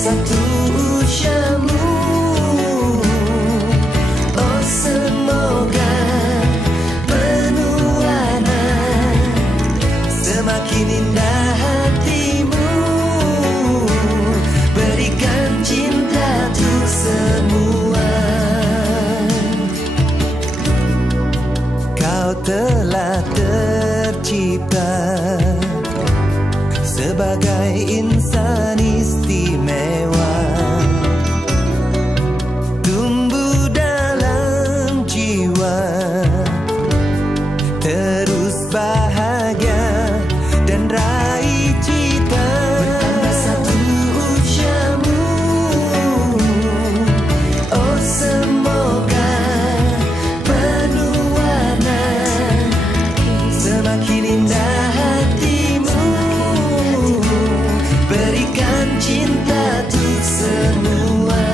satu usiamu. Oh semoga penuh warna, semakin indah hatimu, berikan cinta untuk semua. Kau telah tercipta sebagai insan istimewa, tumbuh dalam jiwa, terus bahagia dan raih cita. Bertambah satu usiamu, oh semoga penuh warna, semakin indah hatimu, berikan cinta untuk semua.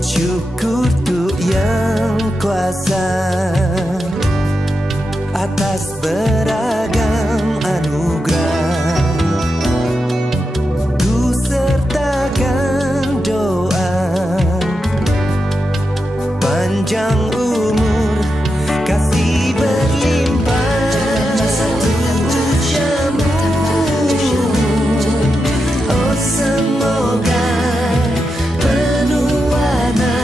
Syukur untuk yang kuasa atas beragam anugerah, ku sertakan doa panjang umur, kasih berlimpah. Satu usiamu, oh semoga penuh warna,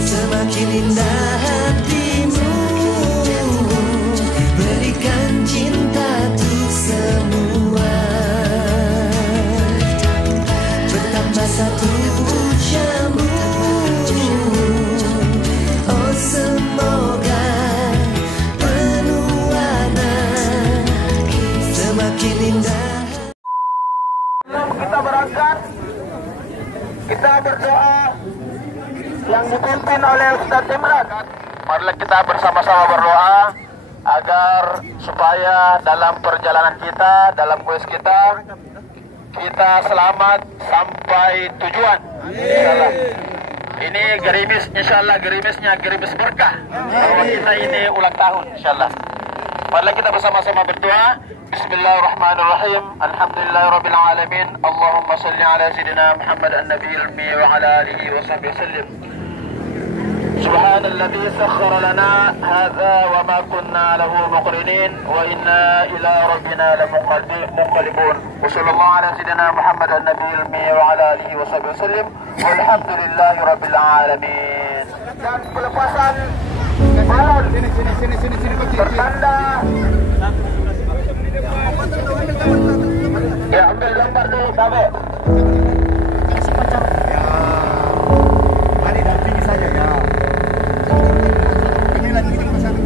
semakin indah hatimu, berikan cinta untuk semua. Bertambah satu usiamu, oh semoga penuh warna, semakin indah. Sebelum kita berangkat, kita berdoa yang dipimpin oleh Ustaz Imran. Marilah kita bersama-sama berdoa agar supaya dalam perjalanan kita, dalam kuis kita selamat sampai tujuan. Insyaallah. Ini gerimis, insyaallah gerimisnya gerimis berkah. Bahwa kita ini ulang tahun, insyaallah. Marilah kita bersama-sama berdoa. Bismillahirrahmanirrahim. Alhamdulillahirabbil alamin. Allahumma shalli ala sayidina Muhammad an-nabiyil ummi wa ala alihi wa sahbihi wasallim. Subhanalladzi sakhkhara lana hadza wa ma kunna lahu muqrinin wa inna ila rabbina lamunqalibun. Wa sallallahu ala sayidina Muhammad an-nabiyil ummi wa ala alihi wa sahbihi wasallim. Walhamdulillahirabbil alamin. Dan pelepasan balon sini bertanda. Ya, ambil gambar dulu, Babe. Kasih pacar. Ya. Mari dampingi saja ya. Ini lagi ke sana.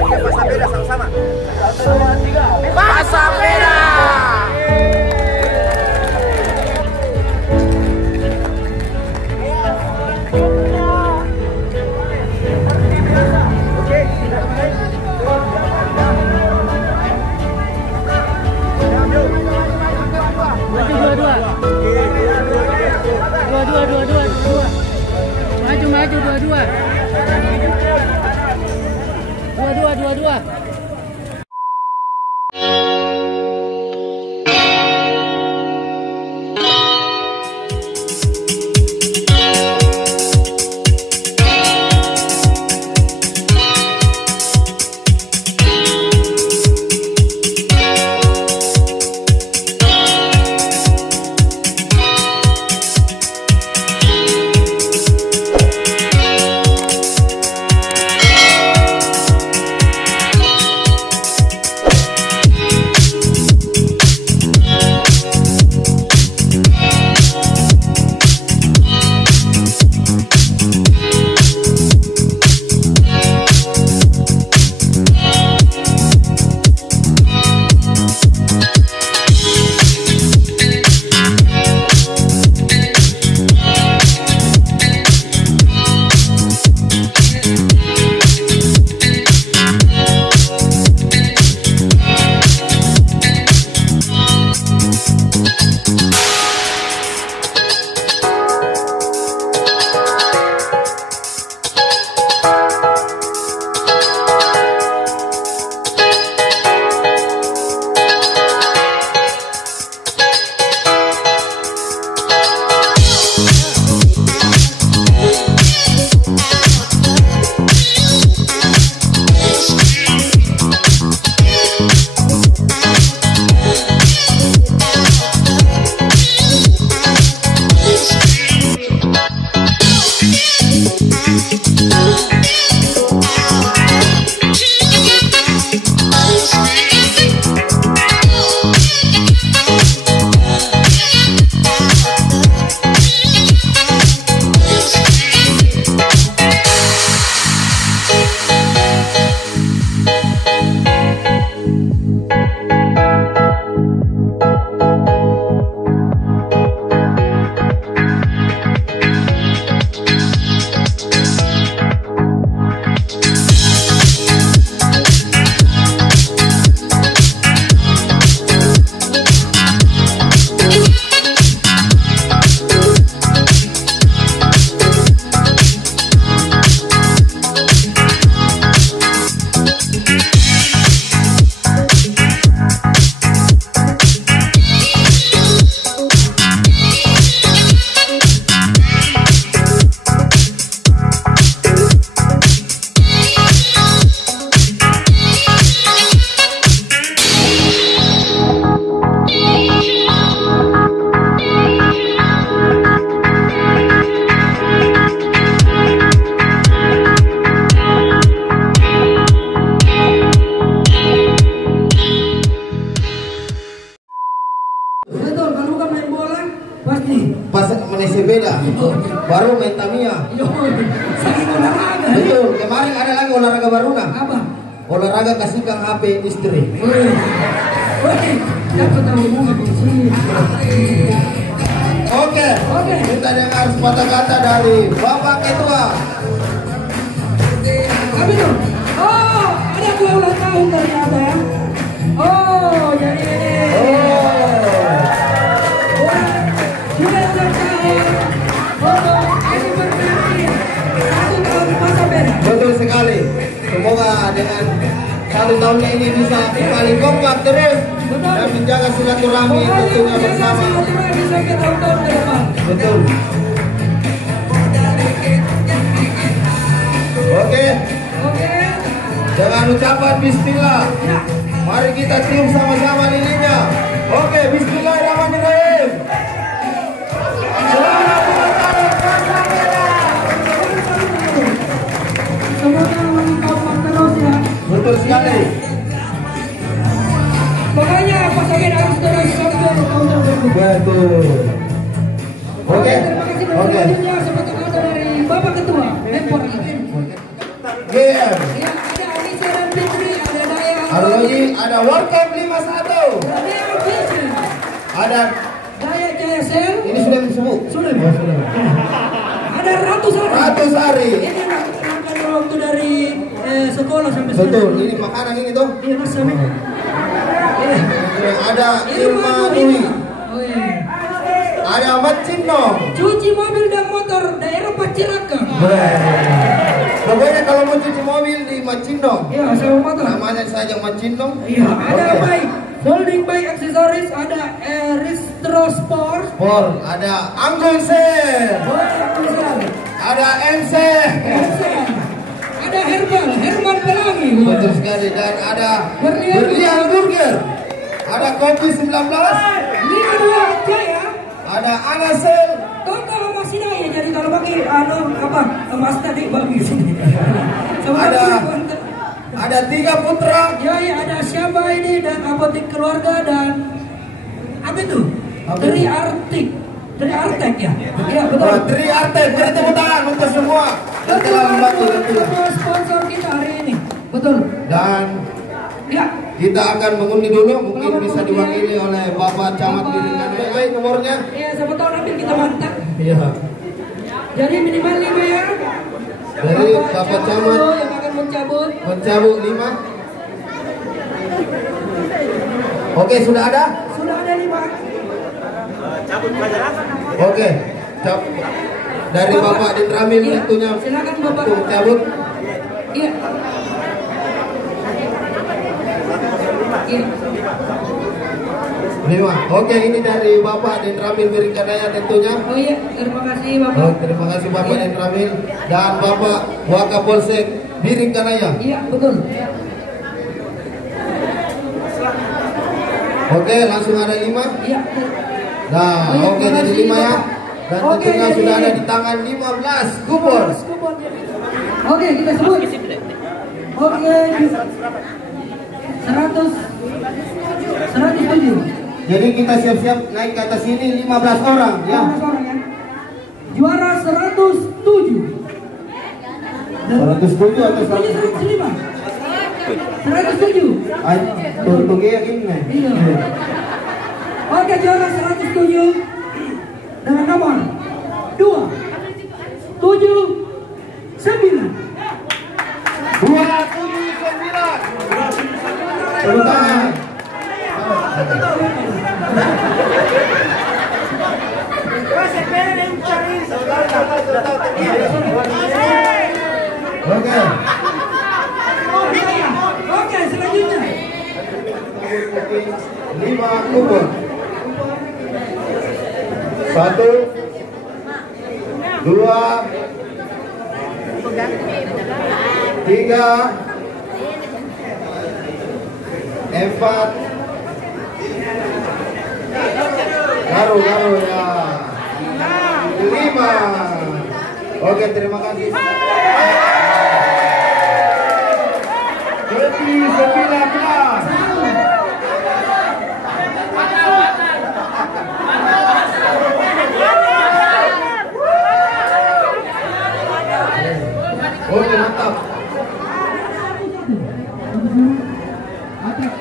Pasang beda sama-sama. 1, 2, 3. Pasang beda. Dua. berbeda. Baru main Tamiya. Saking olahraga. Betul. Kemarin ada lagi olahraga baru nah. Apa? Olahraga kasihkan HP istri. Oke, dapat tahu bunga kunci. Oke. Kita dengar sepatah kata dari Bapak Ketua. Apa itu? Oh, ada 2 ulang tahun ternyata ya. Oh, jadi ini. Sudah ulang tahun. Oh, anniversary. 1 tahun masa beda. Betul sekali. Semoga dengan 1 tahunnya ini bisa kembali kompak terus dan menjaga silaturahmi tentunya bersama. Bisa ke tahun-tahun ke depan. Betul. Oke. Dengan ucapan Bismillah, mari kita cium sama-sama lilinnya. Oke, Bismillahirrahmanirrahim. Selamat ulang tahun Pasar Medan. Semoga kompak terus ya. Betul sekali. Pokoknya Pasar Medan harus terus sampai tahun berikutnya. Betul. Oke. Terima kasih selanjutnya sepatah kata dari Bapak Ketua Menpora. GM. Ya, ada Anissa dan Fitri, ada Daya. Ada lagi, ada Warcam 51. Ada Daya JSL. ini sudah disebut. Sudah. Oh, sudah. Ada Ratu Sari. Ratu Sari. Ini makan waktu dari sekolah sampai Betul, ini makanan ini tuh. Iya, Mas Sami. Ada Irma Dwi. Oh iya. Ada Mat Cindong. Cuci mobil dan motor daerah Paciraka. Pokoknya kalau mau cuci mobil di Mat Cindong. Iya, sama motor. Namanya saja Mat Cindong. Iya, ada Oke. bike, folding bike aksesoris, ada Ristro Sport. Sport, ada Anggul Sen. Ada MC. Ada Herbal, Herman Pelangi. Betul sekali, dan ada Berlian Berlian Burger. Ada Kopi 19. 52 Jaya. Ada Anasel. Toko masih daya, jadi kalau pakai Mas tadi bagus. Ada 3 putra. Ya, ada siapa ini dan apotek keluarga dan apa itu? Tri Artek ya. Iya betul. Tri Arte, beri tepuk tangan untuk semua yang telah membantu tentunya. Semua sponsor kita hari ini. Betul. Dan Ya. kita akan mengundi dulu, mungkin bisa diwakili oleh Bapak Camat Biringkanaya. Baik, nomornya. Iya, siapa tahu nanti kita mantap. Iya. Jadi minimal 5 ya. Dari Bapak Camat yang akan mencabut. 5. Oke, sudah ada? Sudah ada 5. Oke. Dari Bapak Dindramil Iya, tentunya silakan Bapak. untuk cabut. Iya. Iya. 5. Oke, ini dari Bapak Dindramil Biringkanaya tentunya. Oh iya, terima kasih Bapak. Oh, terima kasih Bapak Iya. Dindramil dan Bapak Wakapolsek Biringkanaya. Iya, betul. Oke, langsung ada 5. Iya. Nah, Oh, iya, oke, terima jadi kasih, 5 ya. Bapak. Dan Oke, tentunya jadi- sudah ada di tangan 15 kupon. Oke, kita sebut. Oke. 107. Jadi kita siap-siap naik ke atas sini 15 orang ya. Juara 107. 107 atau 105. 107. Tunggu ya ini. Iya. Oke, juara 107 dengan nomor 279. 279. Tepuk tangan. Oke. Oke, selanjutnya. 5 kupon. 1, 2, 3, 4. Garu ya. 5. Oke, terima kasih. Jadi 19. Atas.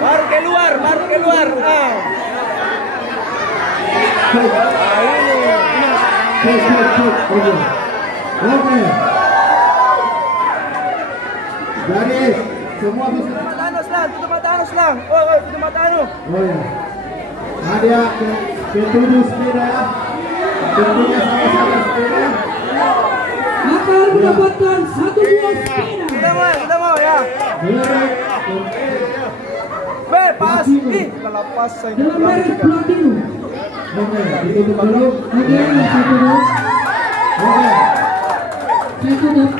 Baru keluar. Ah. Oke. Jadi semua bisa. Tutup mata Anus lang. Oh, tutup mata Anus. Oh ya. Ada ketujuh sepeda ya. Tentunya sama-sama sepeda. Akan mendapatkan 1 buah sepeda. Kita mau ya. Pas. Ih, kelepas saya. Dalam merek Platinum. Oke, ditutup dulu. Oke, saya tutup. Oke. Saya tutup.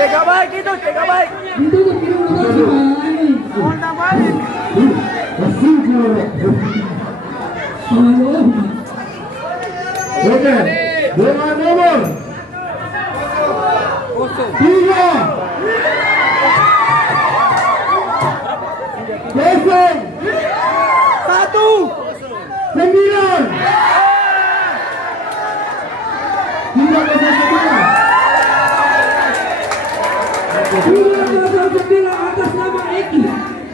Cek baik itu, cek baik. Ditutup hidung lu kasih ini. Mohon nambahin. Halo. Oke, dengan nomor 3 kosong 9 309 atas nama Eki.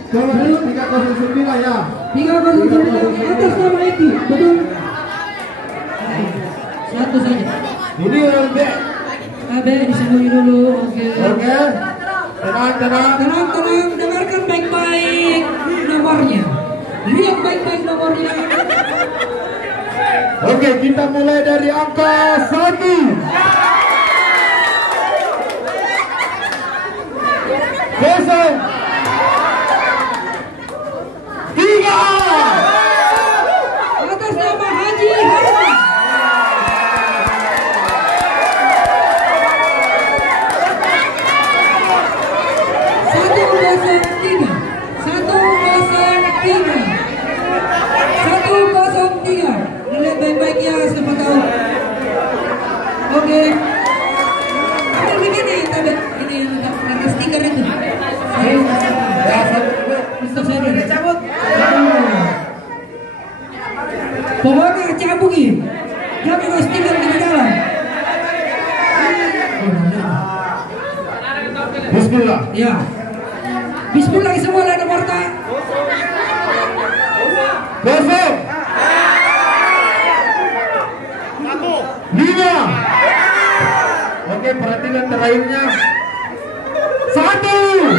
Coba 309 ya. 309 atas nama Eki. Betul. Satu saja. Ini orang B. AB disembunyi dulu. Oke. Oke. Tenang. Tenang, dengarkan baik-baik nomornya. Lihat baik-baik nomornya. Oke, kita mulai dari angka 1. Kosong 3 Atas nama Haji Harman. Lihat baik-baik ya, siapa tahu. Oke. Ada begini, tadi ini ada stiker itu. Mister saya udah cabut. Pokoknya cabut ini. Jangan ada stiker di dalam. Bismillah. Ya. Bismillah semua ada nomor tak. Kosong 5. Oke, perhatikan terakhirnya 1.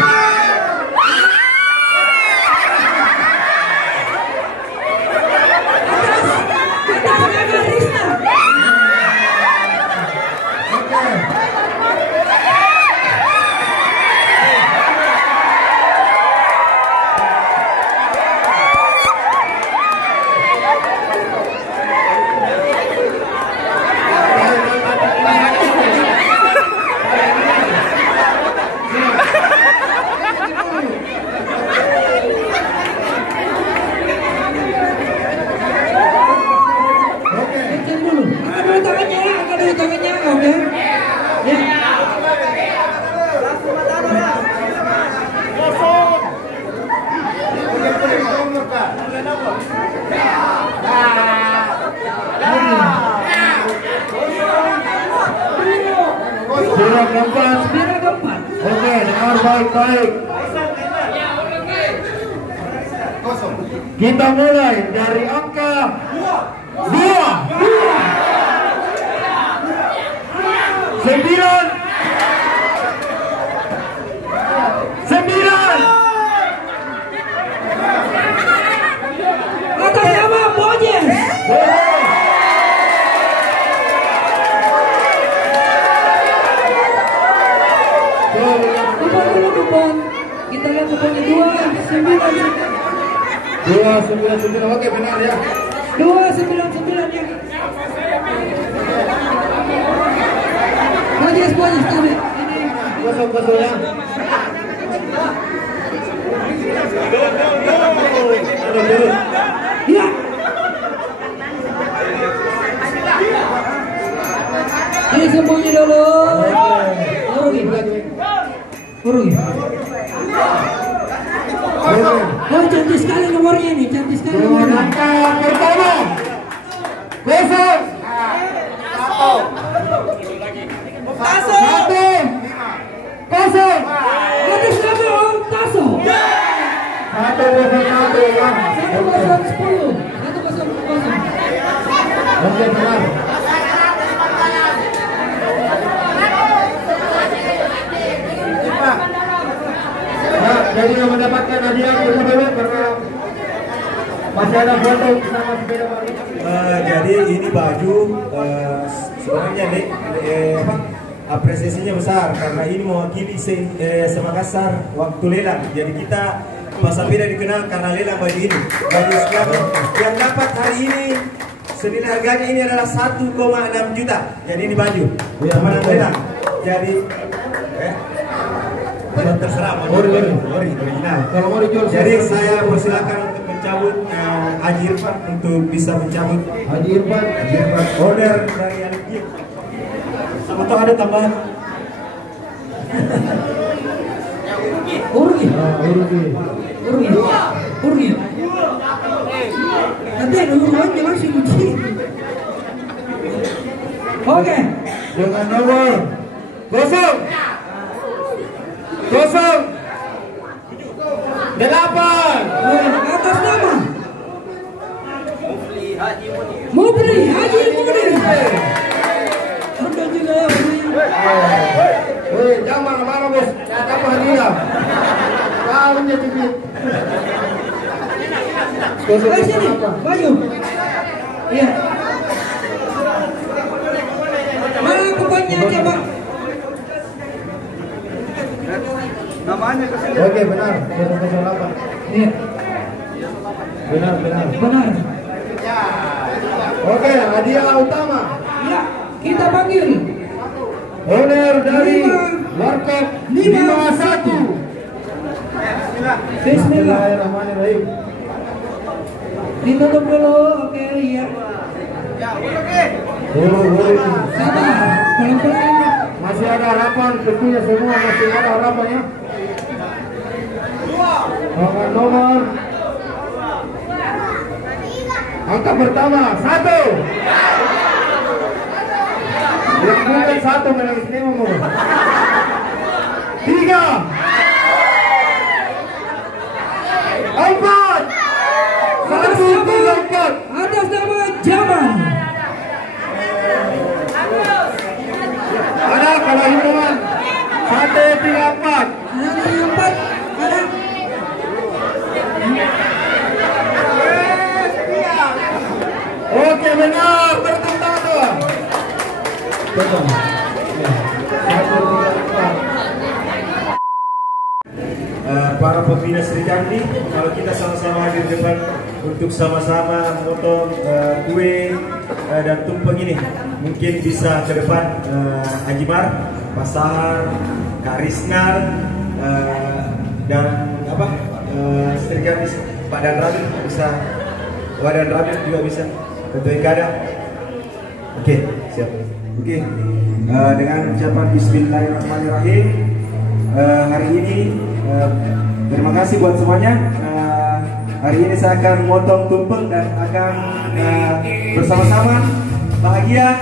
Keempat. Oke, dengar baik-baik. Kita mulai dari angka 2. 9. Atas nama Bojes. Kupon. Kita lihat kuponnya 299. Oke, benar ya. 299 ya. Bojes tadi. Ini Kosong ya. ya. Ini sembunyi dulu. Rugi. Oh, cantik sekali nomornya nih, cantik sekali nomornya. Angka pertama 0. 1. 0. ya. 1-0-10. Oke, benar. Nah, jadi yang mendapatkan hadiah kita dulu karena masih ada foto sama sepeda baru. Jadi ini baju sebenarnya nih apresiasinya besar karena ini mewakili Makassar waktu lelang. Jadi kita Pasapeda dikenal karena lelang baju ini. Baju yang dapat hari ini senilai harganya ini adalah 1,6 juta. Jadi ini baju pemenang lelang. Jadi terserah original. Kalau mau dijual, jadi saya persilakan untuk mencabut Haji Irfan untuk bisa mencabut Haji Irfan order dari Alif Gym. Atau ada tambahan? Urgi. Nanti yang nomor jangan sih kunci. Oke. dengan nomor 008 Atas nama Mubri Haji Munir. Ada juga ya. jangan marah-marah bos, apa hadiah? Kau punya tipit. Sini, Bayu. Iya. Mana pokoknya aja, Pak. Namanya kesini. Oke, benar. 008. Iya. Benar. Benar. Oke, hadiah utama. Ya, kita panggil Owner dari Lima. Warkop 51. 51. Bismillahirrahmanirrahim. Ditutup dulu, oke, iya. Sabar, pelan-pelan. Masih ada harapan, tentunya semua masih ada harapannya. Nomor angka pertama 1. Yang bukan 1 menangis 5 mau. 3 4 134. Atas nama Jaman. Ada kalau hitungan 134. Ada 4, ada. Oke, benar, bertepuk tangan. Betul. Para pembina Sri Kandi, kalau kita sama-sama hadir di depan untuk sama-sama memotong kue dan tumpeng ini, mungkin bisa ke depan Haji Mar, Pak Sahar, Kak Riznar, dan Sri Kandi, Pak Dan Rabi bisa, Pak Dan Rabi juga bisa, Ketua Ikada. Oke, siap. Oke, dengan ucapan Bismillahirrahmanirrahim. Hari ini terima kasih buat semuanya. Hari ini saya akan motong tumpeng dan akan bersama-sama bahagia,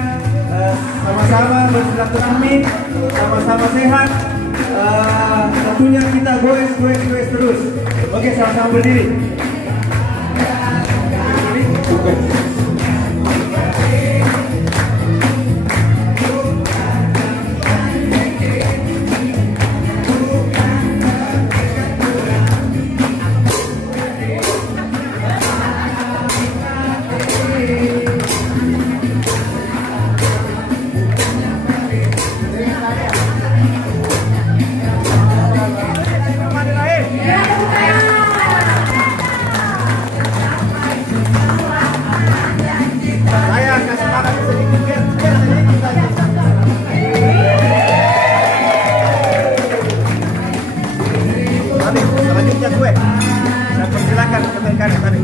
sama-sama bersilaturahmi, sama-sama sehat. Tentunya kita goes terus. Oke, sama-sama berdiri. Selanjutnya gue, saya persilakan ketua Ikada tadi.